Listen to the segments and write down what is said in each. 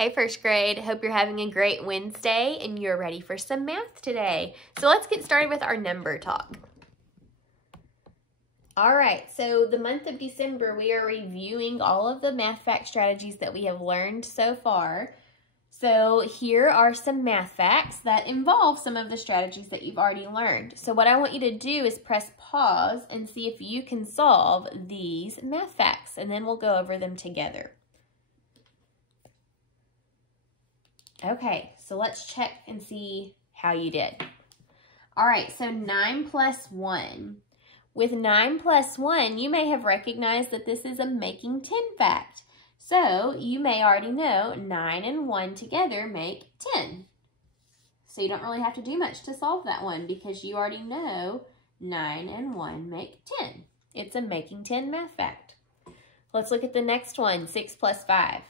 Hey first grade, hope you're having a great Wednesday and you're ready for some math today. So let's get started with our number talk. All right, so the month of December, we are reviewing all of the math fact strategies that we have learned so far. So here are some math facts that involve some of the strategies that you've already learned. So what I want you to do is press pause and see if you can solve these math facts, and then we'll go over them together. Okay, so let's check and see how you did. All right, so 9 plus 1. With 9 plus 1, you may have recognized that this is a making 10 fact. So you may already know 9 and 1 together make 10. So you don't really have to do much to solve that one because you already know 9 and 1 make 10. It's a making 10 math fact. Let's look at the next one, 6 plus 5.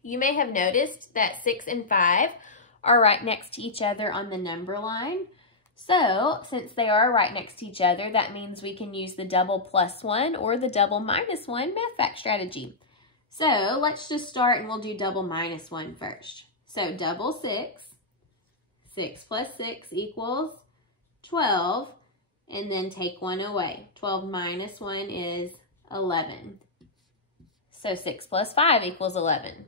You may have noticed that 6 and 5 are right next to each other on the number line. So, since they are right next to each other, that means we can use the double plus 1 or the double minus 1 math fact strategy. So, let's just start and we'll do double minus 1 first. So, double 6, 6 plus 6 equals 12, and then take 1 away. 12 minus 1 is 11. So, 6 plus 5 equals 11.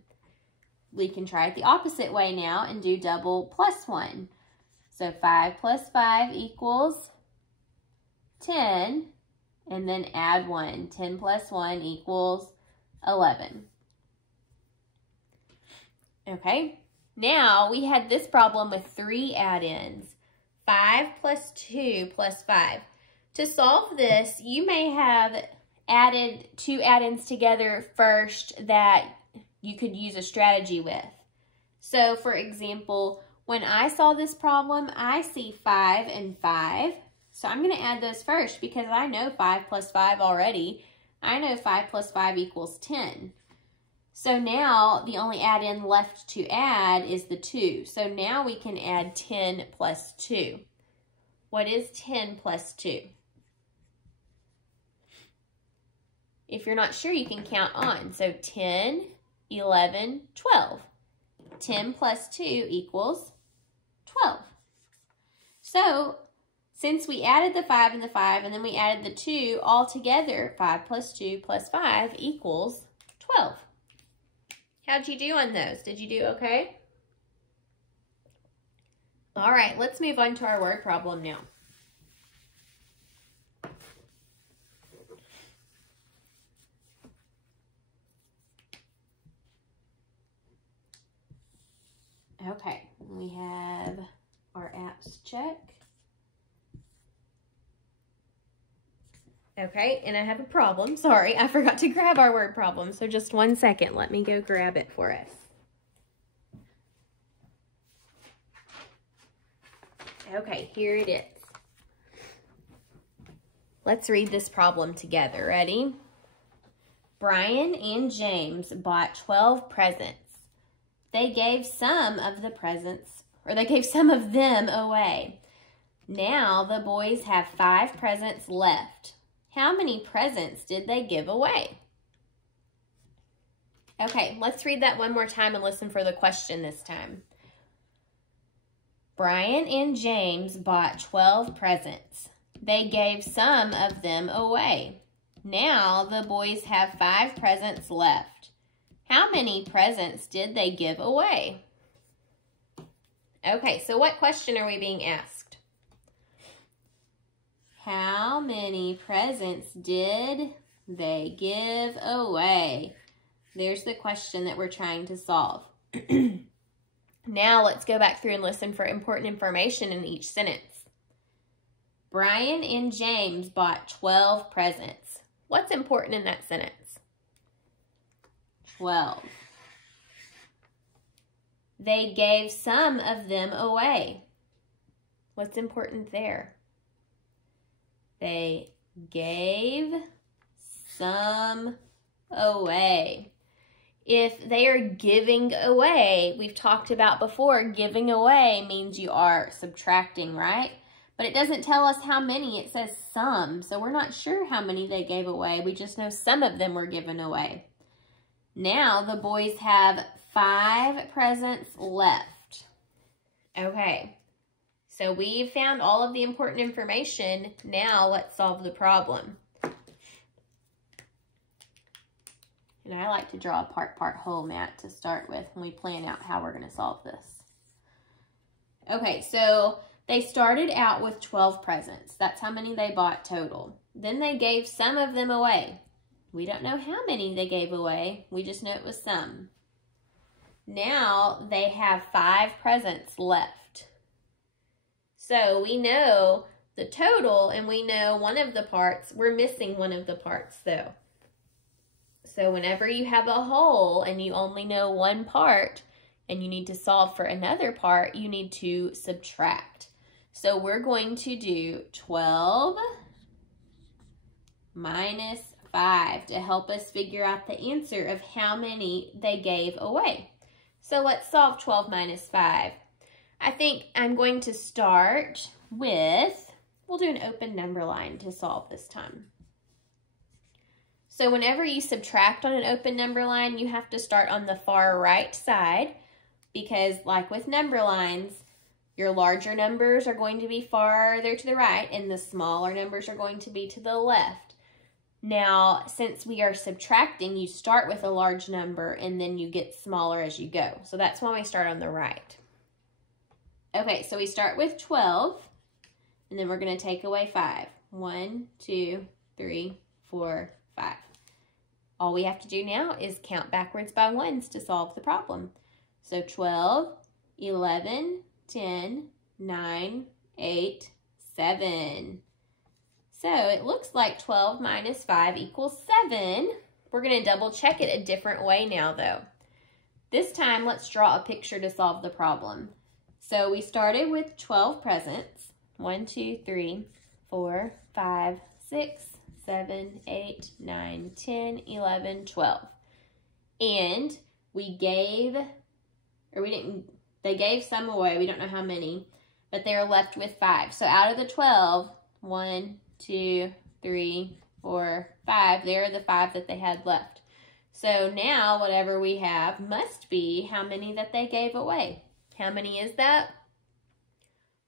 We can try it the opposite way now and do double plus 1. So 5 plus 5 equals 10, and then add 1. 10 plus 1 equals 11. Okay, now we had this problem with 3 add-ins. 5 plus 2 plus 5. To solve this, you may have added 2 add-ins together first that you could use a strategy with. So, for example, when I saw this problem, I see 5 and 5. So I'm going to add those first because I know 5 plus 5 already. I know 5 plus 5 equals 10. So now the only add-in left to add is the 2. So now we can add 10 plus 2. What is 10 plus 2? If you're not sure, you can count on. So 10, 11, 12. 10 plus 2 equals 12. So, since we added the 5 and the 5, and then we added the 2, all together, 5 plus 2 plus 5 equals 12. How'd you do on those? Did you do okay? All right, let's move on to our word problem now. Okay, we have our apps check. Okay, and I have a problem. Sorry, I forgot to grab our word problem. So just 1 second. Let me go grab it for us. Okay, here it is. Let's read this problem together. Ready? Brian and James bought 12 presents. They gave some of them away. Now the boys have 5 presents left. How many presents did they give away? Okay, let's read that one more time and listen for the question this time. Brian and James bought 12 presents. They gave some of them away. Now the boys have 5 presents left. How many presents did they give away? Okay, so what question are we being asked? How many presents did they give away? There's the question that we're trying to solve. Now let's go back through and listen for important information in each sentence. Brian and James bought 12 presents. What's important in that sentence? 12. They gave some of them away. What's important there? They gave some away. If they are giving away, we've talked about before, giving away means you are subtracting, right? But it doesn't tell us how many, it says some. So we're not sure how many they gave away. We just know some of them were given away. Now the boys have 5 presents left. Okay, so we've found all of the important information. Now let's solve the problem. And I like to draw a part whole, Matt, to start with when we plan out how we're going to solve this. Okay, so they started out with 12 presents. That's how many they bought total. Then they gave some of them away. We don't know how many they gave away. We just know it was some. Now they have 5 presents left. So we know the total and we know one of the parts. We're missing one of the parts though. So whenever you have a whole and you only know one part and you need to solve for another part, you need to subtract. So we're going to do 12 minus 5 to help us figure out the answer of how many they gave away. So let's solve 12 minus 5. I think I'm going to start with, we'll do an open number line to solve this time. So whenever you subtract on an open number line, you have to start on the far right side because like with number lines, your larger numbers are going to be farther to the right and the smaller numbers are going to be to the left. Now, since we are subtracting, you start with a large number and then you get smaller as you go. So that's why we start on the right. Okay, so we start with 12 and then we're going to take away 5. 1, 2, 3, 4, 5. All we have to do now is count backwards by ones to solve the problem. So 12, 11, 10, 9, 8, 7. So it looks like 12 minus 5 equals 7. We're going to double check it a different way now though. This time let's draw a picture to solve the problem. So we started with 12 presents. 1, 2, 3, 4, 5, 6, 7, 8, 9, 10, 11, 12. And we gave, they gave some away. We don't know how many, but they are left with 5. So out of the 12, 1, 2, 3, 4, 5, there are the 5 that they had left. So now whatever we have must be how many that they gave away. How many is that?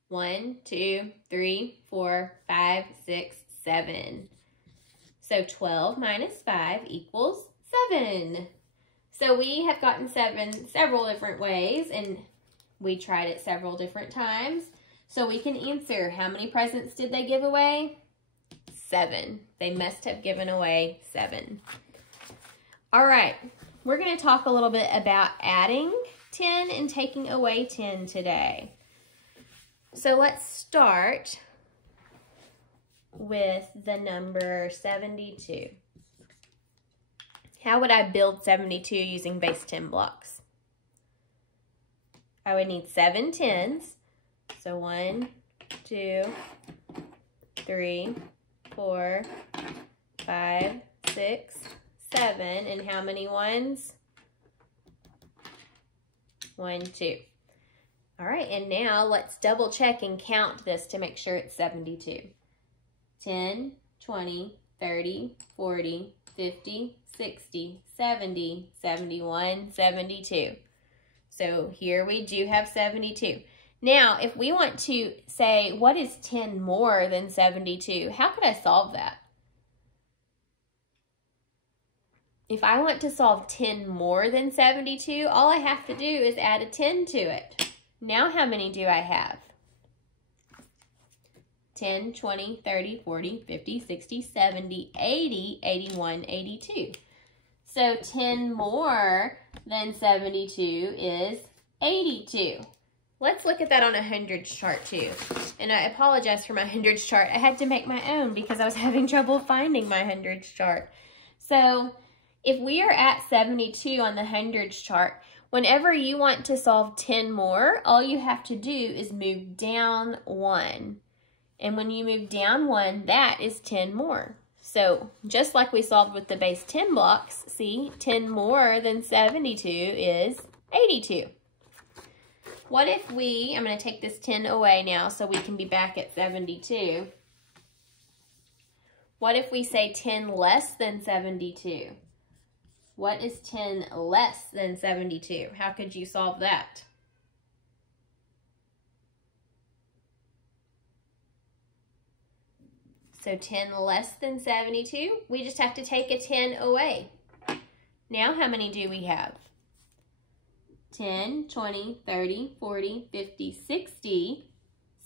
1, 2, 3, 4, 5, 6, 7. So 12 minus 5 equals 7. So we have gotten 7 several different ways, and we tried it several different times. So we can answer, how many presents did they give away? 7. They must have given away 7. All right, we're going to talk a little bit about adding 10 and taking away 10 today. So let's start with the number 72. How would I build 72 using base 10 blocks? I would need 7 10s. So 1, 2, 3, 4, 5, 6, 7. And how many ones? 1, 2. All right, and now let's double check and count this to make sure it's 72. 10, 20, 30, 40, 50, 60, 70, 71, 72. So here we do have 72. Now, if we want to say, what is 10 more than 72? How could I solve that? If I want to solve 10 more than 72, all I have to do is add a 10 to it. Now how many do I have? 10, 20, 30, 40, 50, 60, 70, 80, 81, 82. So 10 more than 72 is 82. Let's look at that on a hundreds chart too. And I apologize for my hundreds chart. I had to make my own because I was having trouble finding my hundreds chart. So if we are at 72 on the hundreds chart, whenever you want to solve 10 more, all you have to do is move down 1. And when you move down 1, that is 10 more. So just like we solved with the base 10 blocks, see, 10 more than 72 is 82. What if we, I'm going to take this 10 away now so we can be back at 72. What if we say 10 less than 72? What is 10 less than 72? How could you solve that? So 10 less than 72, we just have to take a 10 away. Now how many do we have? 10, 20, 30, 40, 50, 60,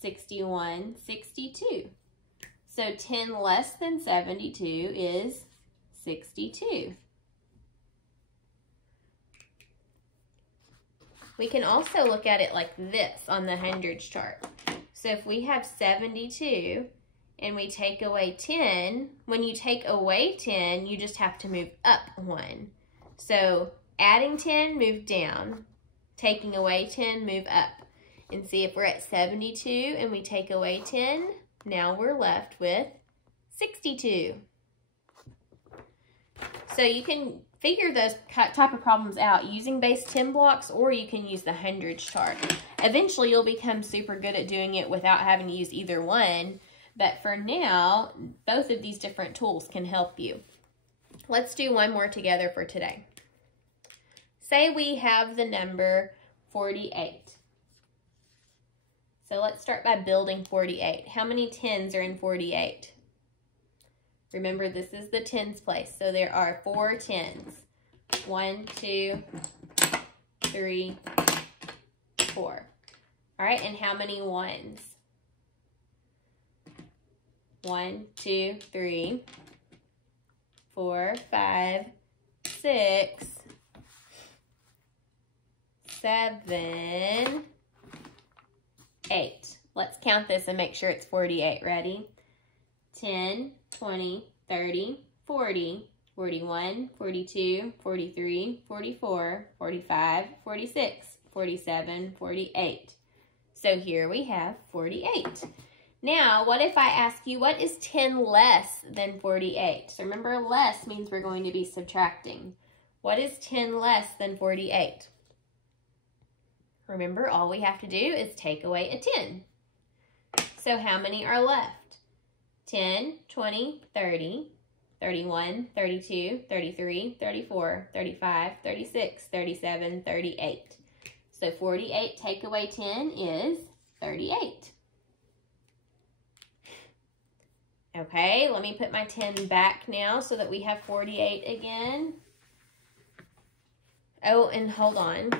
61, 62. So 10 less than 72 is 62. We can also look at it like this on the hundreds chart. So if we have 72 and we take away 10, when you take away 10, you just have to move up 1. So adding 10, move down. Taking away 10, move up. And see, if we're at 72 and we take away 10, now we're left with 62. So you can figure those type of problems out using base 10 blocks, or you can use the hundreds chart. Eventually, you'll become super good at doing it without having to use either one. But for now, both of these different tools can help you. Let's do one more together for today. Say we have the number 48. So let's start by building 48. How many 10s are in 48? Remember, this is the tens place, so there are 4 10s. 1, 2, 3, 4. All right, and how many 1s? 1, 2, 3, 4, 5, 6, 7, 8. Let's count this and make sure it's 48. Ready? 10, 20, 30, 40, 41, 42, 43, 44, 45, 46, 47, 48. So here we have 48. Now, what if I ask you, what is 10 less than 48? So remember, less means we're going to be subtracting. What is 10 less than 48? Remember, all we have to do is take away a 10. So how many are left? 10, 20, 30, 31, 32, 33, 34, 35, 36, 37, 38. So 48 take away 10 is 38. Okay, let me put my 10 back now so that we have 48 again. Oh, and hold on.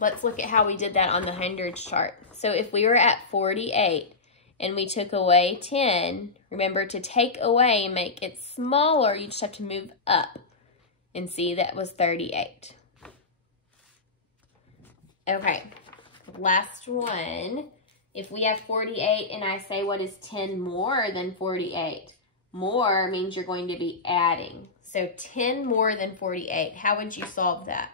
Let's look at how we did that on the hundreds chart. So if we were at 48 and we took away 10, remember to take away and make it smaller, you just have to move up. And see, that was 38. Okay, last one. If we have 48 and I say, what is 10 more than 48? More means you're going to be adding. So 10 more than 48, how would you solve that?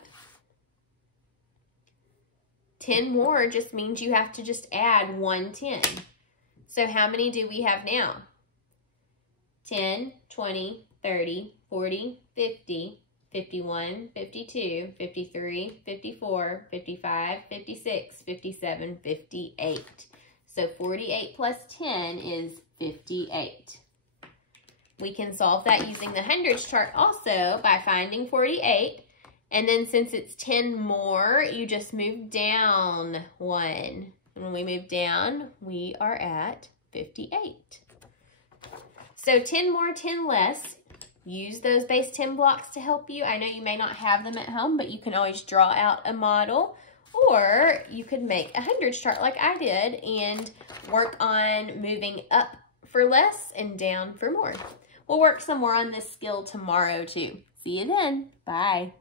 10 more just means you have to just add 1 10. So how many do we have now? 10, 20, 30, 40, 50, 51, 52, 53, 54, 55, 56, 57, 58. So 48 plus 10 is 58. We can solve that using the hundreds chart also by finding 48. And then since it's 10 more, you just move down 1. And when we move down, we are at 58. So 10 more, 10 less. Use those base 10 blocks to help you. I know you may not have them at home, but you can always draw out a model, or you could make a hundreds chart like I did and work on moving up for less and down for more. We'll work some more on this skill tomorrow too. See you then. Bye.